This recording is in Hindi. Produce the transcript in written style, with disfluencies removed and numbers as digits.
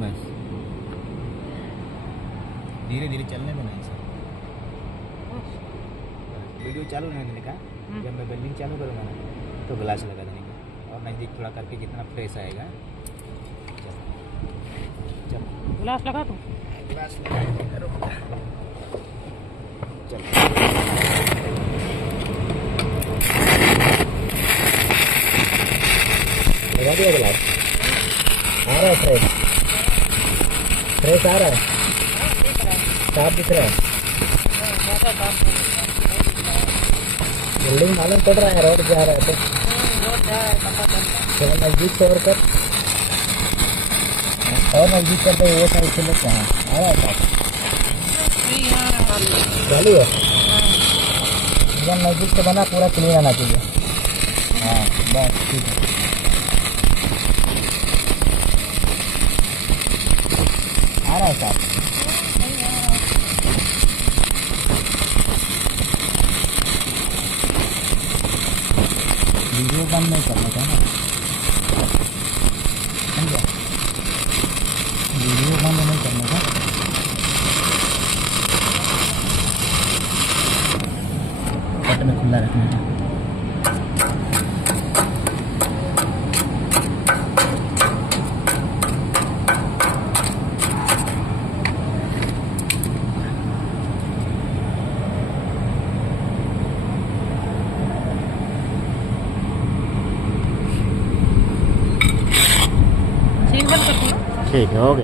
बस धीरे धीरे चलने देना इसे। वीडियो चालू नहीं लिखा, जब मैं वेल्डिंग चालू करूँगा ना तो ग्लास लगा देंगे और नज़दीक थोड़ा करके जितना फ्रेश आएगा। चल ग्लास लगा तू। ग्लास करो। चल लगा दिया ग्लास। आ रहा है फ्रेश, फ्रेश आ रहा है, साफ दिख रहा है। बिल्डिंग मालूम पड़ रहा है, रोड जा रहा है तो थोड़ा नजदीक से और कर, और नजदीक कर दे। वो साइड से लोग कहाँ आ रहा है साफ चालू है। एकदम नजदीक से बना, पूरा क्लीन आना चाहिए। हाँ बस ठीक है। आ रहा है साफ। वीडियो बंद नहीं करना था ना, समझा? वीडियो बंद नहीं करना था। बटन खुला रखना है। सीन बंद कर दो। ठीक है, हो गया।